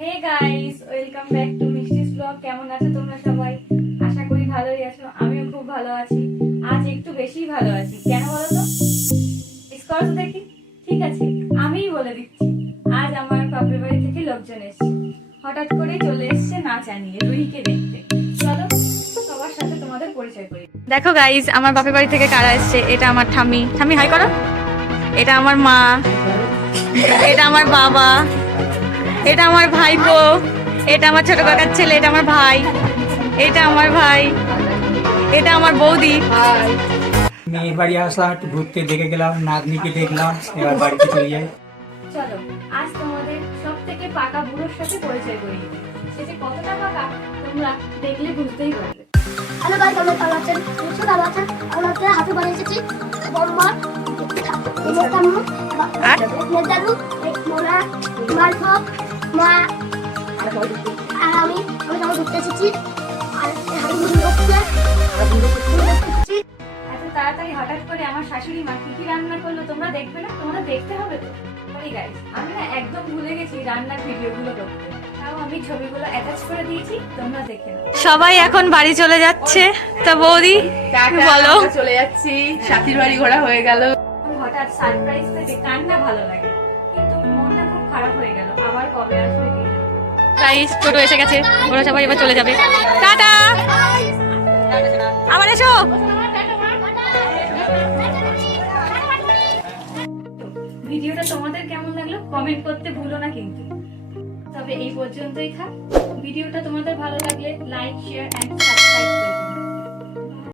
Hey guys, welcome back to মিষ্টিস blog. কেমন আছো তোমরা সবাই? আশা করি ভালোই আছো। আমিও খুব ভালো আছি। আজ একটু বেশি ভালো আছি। কেন বলো তো? স্কর্স দেখি। ঠিক আছে, আমিই বলে দিচ্ছি। আজ আমার বাপের বাড়ি থেকে লোকজন এসেছে। হঠাৎ করেই চলে এসেছে না জানিয়ে রুহিকে দেখতে। চলো সবার সাথে তোমাদের পরিচয় করি। দেখো গাইস, আমার বাপের বাড়ি থেকে কারা এসেছে। এটা আমার ঠাম্মি। ঠাম্মি হাই করো। এটা আমার মা। এটা আমার বাবা। এটা আমার ভাইপো। এটা আমার ছোট কাকার ছেলে। এটা আমার ভাই। এটা আমার ভাই। এটা আমার বৌদি। মেয়ের বাড়ি আসলাম, একটু ঘুরতে দেখে গেলাম, নাতনিকে দেখলাম, এবার বাড়িতে চলে যাই। চলো আজ তোমাদের সব থেকে পাকা বুড়োর সাথে পরিচয় করিয়ে দিই। সে যে কতটা পাকা তোমরা দেখলে বুঝতেই পারবে। হ্যালো গাইস, আমরা ভালো আছেন? নিশ্চয়ই ভালো আছেন। আমরা হাতে বানিয়ে এসেছি বম্বা মেদানু মেদানু মোনা মালফো মা আর আমি সবাই ঘুরতে এসেছি। আর এত তাড়াতাড়ি হঠাৎ করে আমার শাশুড়ি মা কি কি রান্না করলো তোমরা দেখবে না? তোমাদের দেখতে হবে তো। সরি গাইস, আমি না একদম ভুলে গেছি রান্নার ভিডিওগুলো করতে। তাও আমি ছবিগুলো অ্যাটাচ করে দিয়েছি, তোমরা দেখে নাও। সবাই এখন বাড়ি চলে যাচ্ছে। তা বৌদি বলো। চলে যাচ্ছি, সাথীর বাড়ি ঘোরা হয়ে গেল। হঠাৎ সারপ্রাইজ থেকে কান্না ভালো লাগে, কিন্তু মনটা খুব খারাপ হয়ে গেল। আবার কবে আসবে কে জানে। গাইস, টোটো এসে গেছে। ওরা সবাই এবার চলে যাবে। টাটা, আবার এসো। ভিডিওটা তোমাদের কেমন লাগলো কমেন্ট করতে ভুলো না কিন্তু। তবে এই পর্যন্তই থাক। ভিডিওটা তোমাদের ভালো লাগলে লাইক, শেয়ার এন্ড সাবস্ক্রাইব করো।